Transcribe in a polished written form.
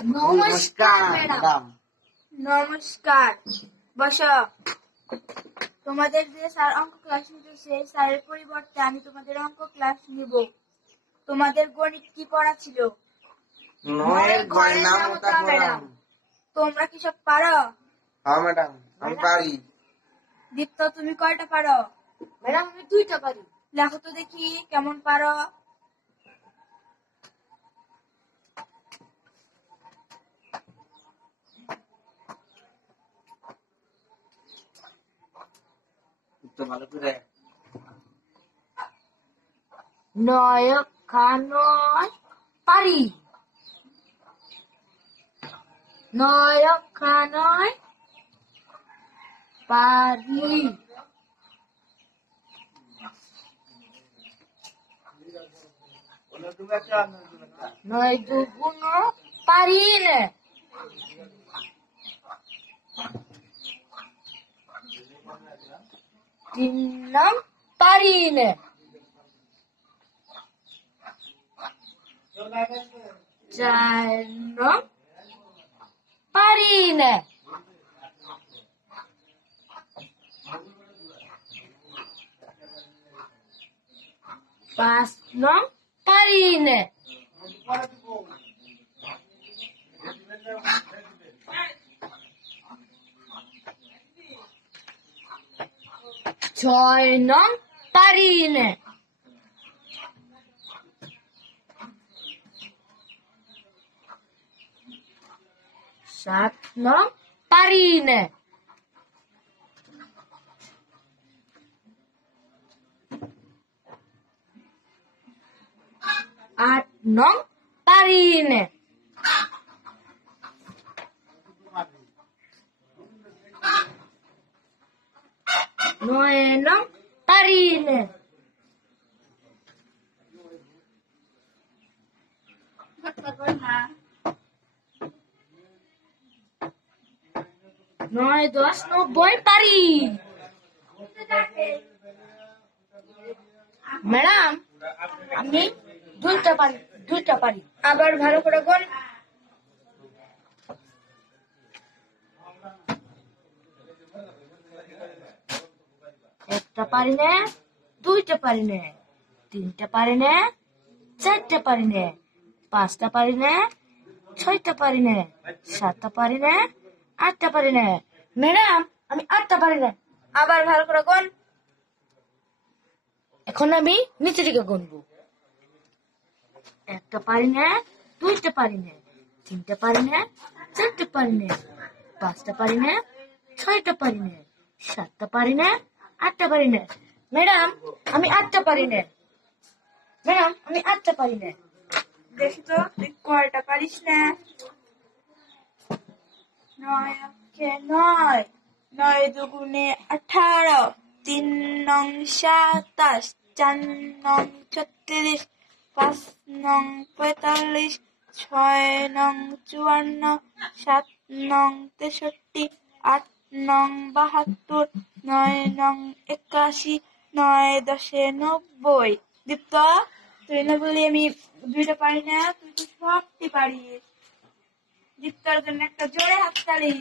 নমস্কার ম্যাডাম। নমস্কার, বসো। তোমাদের যে স্যার অঙ্ক ক্লাস নিতে সেই স্যারের পরিবর্তে আমি তোমাদের অঙ্ক ক্লাস নিব। তোমাদের গণিত কি পড়া ছিল? নয়ের ঘরের নামতা পড়াম। তোমরা কি সব পারো? হ্যাঁ ম্যাডাম, আমি পারি। দীপ্ত, তুমি কয়টা পারো? ম্যাডাম আমি 2টা পারি। লেখো তো দেখি কেমন পারো। তো ভালো করে 9 9 পারি। 9 9 পারি। 9 দুগুণ পারি না। 3 নং পারি না। 4 নং পারি না। 5 নং পারি না। 6 নং পারি না। 7 নং পারি না। 8 নং পারি না। 9 নং পারি না। 9 10 90 পারি। ম্যাডাম আমি 2টা পারি। আবার ভালো করে গোন। একটা পারি না, 2টা পারি না, 3টা পারি না, 4টা পারি না, 5টা পারি না, 6টা পারি না, 7টা পারি না, 8টা পারি না। ম্যাডাম আমি 8টা পারি না। আবার ভালো করে গোন। এখন আমি নিচে দিকে গুনবো। 1টা পারি না, 2টা পারি না, 3টা পারি না, 4টা পারি না, 5টা পারি না, 6টা পারি না, 7টা পারি না, 8টা পারি না। ম্যাডাম আমি 8টা পারি না। ম্যাডাম আমি 8টা পারি না। দেখি তো তুই কয়টা পারিস না। 9 অক্ষে 9, 9 দুগুণে 18, 3 নং 27, 4 নং 36, 5 নং 45, 6 নং 54, 7 নং 63, 8 নং 72, 9 নং 81, 9 10 90। দীপ্ত, তুই না বলি আমি 2টা পারি না, তুই তো সবটি পারিস। দীপ্তর জন্য একটা জোরে হাততালি।